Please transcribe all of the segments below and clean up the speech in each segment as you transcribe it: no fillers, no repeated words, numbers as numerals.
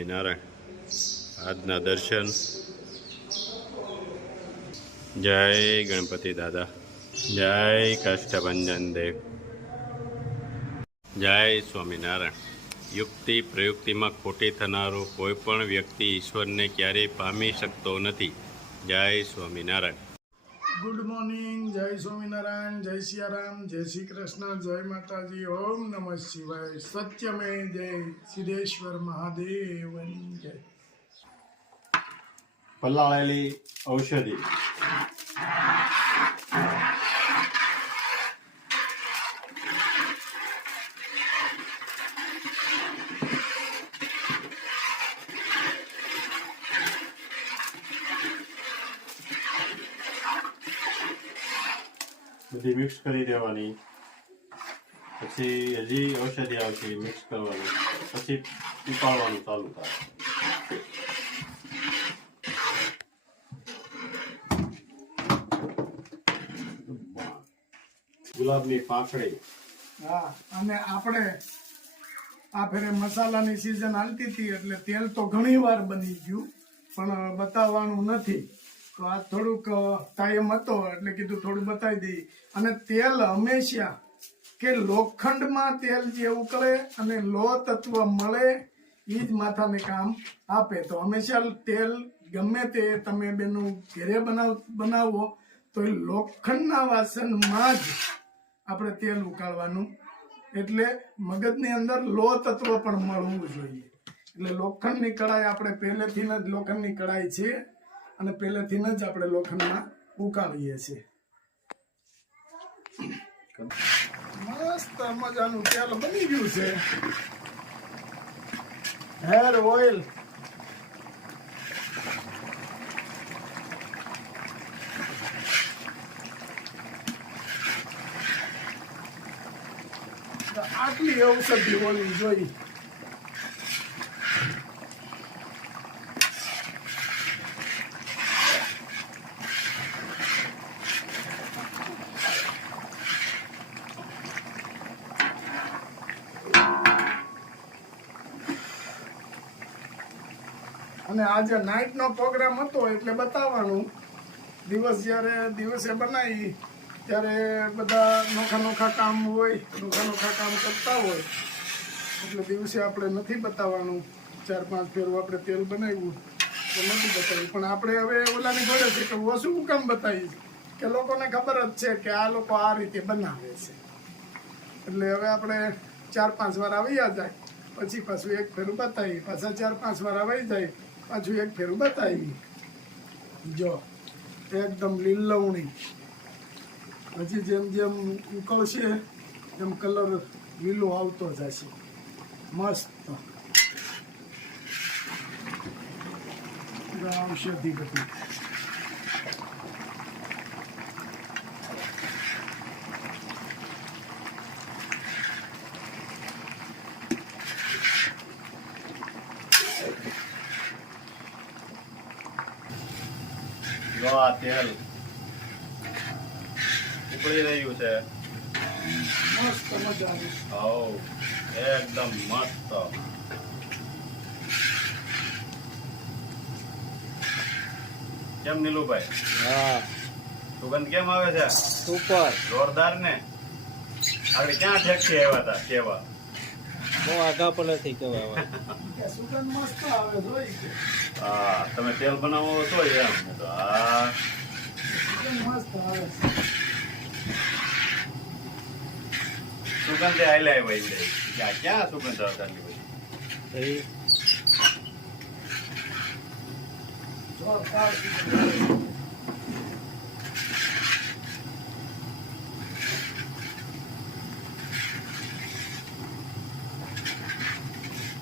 સ્વામિનારાયણ. આજના દર્શન. જય ગણપતિ દાદા, જય કાષ્ટભંજન દેવ, જય સ્વામિનારાયણ. યુક્તિ પ્રયુક્તિમાં ખોટી થનારો કોઈ પણ વ્યક્તિ ઈશ્વરને ક્યારેય પામી શકતો નથી. જય સ્વામિનારાયણ. Good morning. જય સ્વામિનારાયણ, જય સિયારામ, જય શ્રી કૃષ્ણ, જય માતાજી, ઓમ નમઃ શિવાય. સત્યમે જય સિદ્ધેશ્વર મહાદેવની જય. પલાળેલી ઔષધિ. બધી મિક્સ કરી દેવાની. પછી હજી ઔષધિ આવશે, મિક્સ કરવાનું, પછી ઉકાળવાનું ચાલુ થાય. ગુલાબની પાંખડી. હા, અને આપણે આ ફેરે મસાલાની સિઝન હાલતી હતી એટલે તેલ તો ઘણી વાર બની ગયું, પણ બતાવવાનું નથી. તો આ થોડુંક ટાઈમ હતો એટલે કીધું થોડું બતાવી દઈએ. અને તેલ હંમેશા કે લોખંડમાં તેલ જે ઉકળે અને લો તત્વ મળે એ જ માથાને કામ આપે. તો હંમેશા તેલ ગમે તે તમે બેનું ઘરે બનાવો તો એ લોખંડના વાસણમાં જ આપણે તેલ ઉકાળવાનું, એટલે મગજની અંદર લો તત્વ પણ મળવું જોઈએ. એટલે લોખંડની કડાઈ આપણે પહેલેથી જ લોખંડની કડાઈ છે અને પહેલેથી જ આપણે લોખંડમાં ઉકાળીએ છીએ. મસ્ત મજાનું તેલ બની ગયું છે. Hair oil. આટલી ઔષધિ હોવી જોઈએ. અને આજે નાઇટ નો પ્રોગ્રામ હતો એટલે બતાવવાનું. જ્યારે દિવસે બનાવી ત્યારે બધા નોખા કામ હોય, નોખા કામ કરતા હોય એટલે દિવસે આપણે નથી બતાવવાનું. 4-5 ફેરું આપણે તેલ બનાવ્યું તો નથી બતાવ્યું. પણ આપણે હવે ઓલાની જોડે છે કે ઓછું કામ બતાવીશ કે લોકોને ખબર જ છે કે આ લોકો આ રીતે બનાવે છે. એટલે હવે આપણે 4-5 વાર આવી જાય, પછી પાછું એક ફેરું બતાવી, પાછા 4-5 વાર આવી જાય, પાછું એક ફેરું બતાવી. જો એકદમ લીલવણી. હજી જેમ જેમ ઉકળશે એમ કલર લીલો આવતો જશે. મસ્ત ઔષધિ બધી. આ તેલ ઉકળી રહ્યું છે. મસ્ત મજાનું. એકદમ મસ્ત. કેમ નીલુભાઈ? હા, સુગંધ કેમ આવે છે? સુપર, જોરદાર ને. આપણે ક્યાં ઠેકથી આવ્યા હતા કેવા? બહુ આગા પલેથી કહેવાય. સુગંધ મસ્ત આવે જોઈ. હા, તમે તેલ બનાવો તો એમ તો હા મસ્ત આવે. સુગંધે હાલ્યા ભાઈ. ક્યાં સુગંધ આવતા બધી? જોરદાર.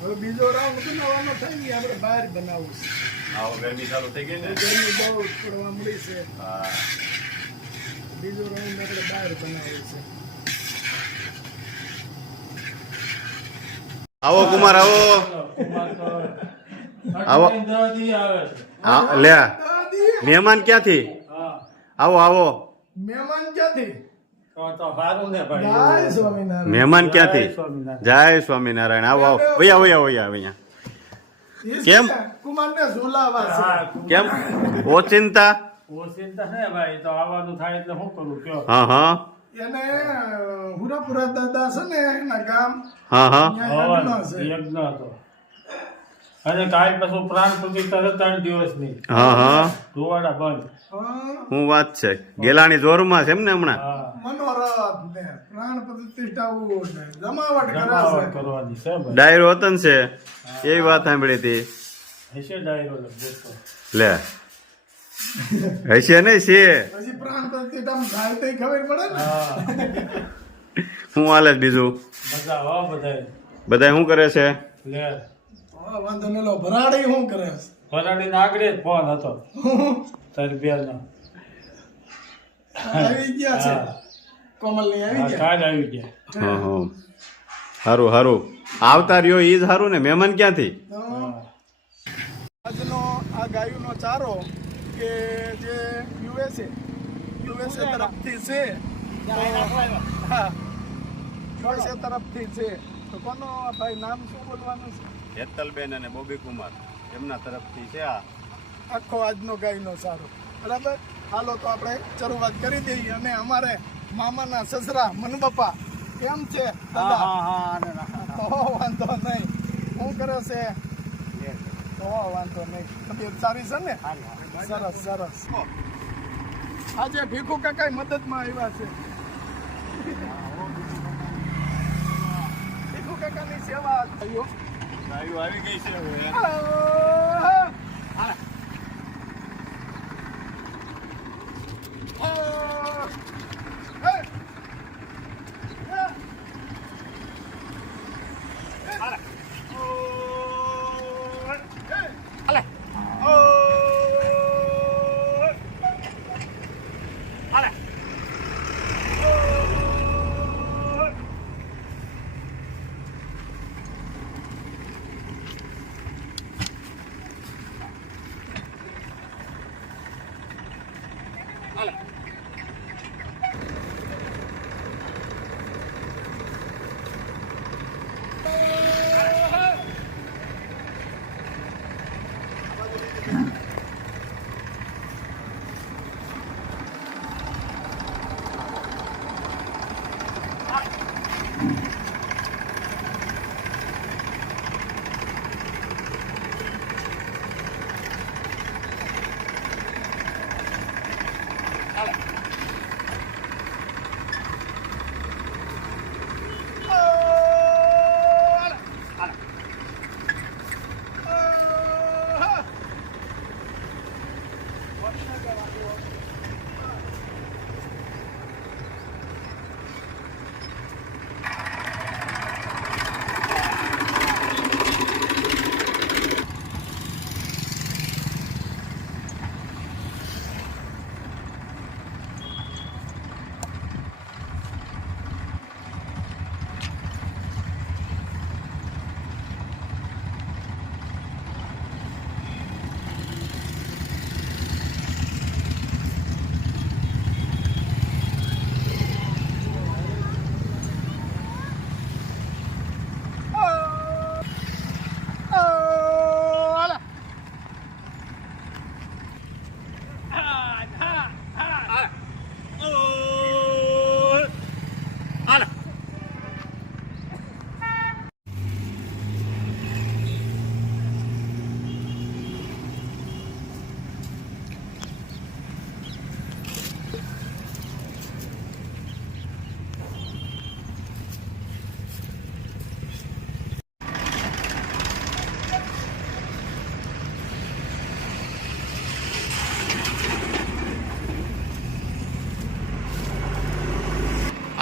હવે બીજો રાઉન્ડ બનાવવાનો થઈ ગયો. આપણે બહાર બનાવવું છે. આવો ગરમી ચાલુ થઈ ગઈ ને. ગરમી બહુ પડવા મળી છે. હા, બીજો રાઉન્ડ આપણે બહાર બનાવવું છે. આવો કુમાર, આવો આવો. લે મહેમાન ક્યાંથી? આવો આવો. મહેમાન ક્યાંથી? મહેમાન ક્યાંથી? જય સ્વામિનારાયણ. આવો આવો. વૈયા વૈયા વૈયા વૈયા. કેમ? કુમારને ઝુલાવા છે. હા, કેમ ઓચિંતા? ઓચિંતા ને ભાઈ તો આવવાનું થાય એટલે શું કરું કયો? હા હા એને હુરાપુરા દાદા છે ને એના ગામ હા હા ત્યાં યજ્ઞ છે. યજ્ઞ હતો અને કાલ પાછું પ્રાણ પ્રતિષ્ઠા છે 3 દિવસની. હા હા ધોવાડા બંધ. હા, શું વાત છે? ગેલાની જોરમાં છે એમ ને હમણાં? હા, મનોરથ ને પ્રાણ પ્રતિષ્ઠાઓ ને જમાવટ કરે જમાવટ છે. કરવાની છે ભાઈ. ડાયરો વતન છે એવી વાત સાંભળી હતી. હશે ડાયરો લગભગ તો. લે હશે ને છે. પછી પ્રાણ પ્રતિષ્ઠા થાય તો ખબર પડે ને. હા, શું હાલે છે બીજું? મજા આવા બધાય. બધા શું કરે છે? લે વાંધો નહીં, લો ભરાડી શું કરે છે? ફરાડીને આગળ જ ફોન હતો તારી બેનનો. આવી ગયા છે. હા. કોમલની આવી હા, ગયા. કાલ આવી ગયા. હા હા સારું સારું આવતા રહ્યો ઈ જ સારું ને. મહેમાન ક્યાંથી? તો હા. આજનો આ ગાયોનો ચારો કે જે યુએસએ તરફથી છે. હા, યુએસએ તરફથી છે. તો કોનો ભાઈ નામ શું બોલવાનું છે? હેતલબેન અને બોબી કુમાર એમના તરફથી છે આ. આખો આજનો ગાયનો ચારો. બરાબર, હાલો તો આપણે શરૂઆત કરી દઈએ. અને અમારે મામાના સસરા મનબપા કેમ છે દાદા? તો વાંધો નહીં. શું કરે છે? તો વાંધો નહીં. તબિયત સારી છે ને? સરસ સરસ. આજે ભીખુ કાકા મદદમાં આવ્યા છે. ભીખુ કાકાની સેવા થયો. આવી ગઈ છે હવે.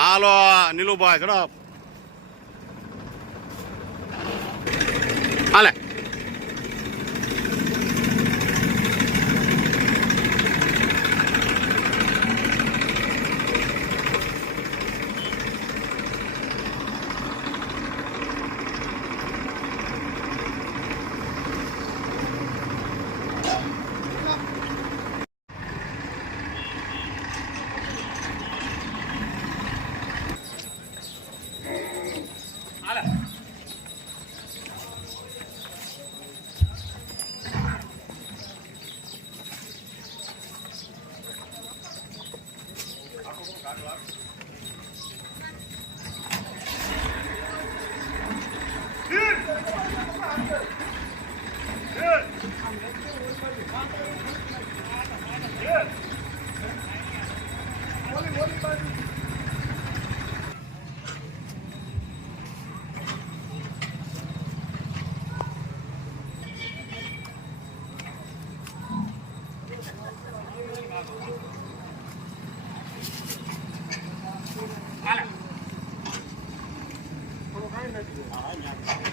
હાલો નીલુભાઈ ઝડપ હાલે. કાંઈ નથી.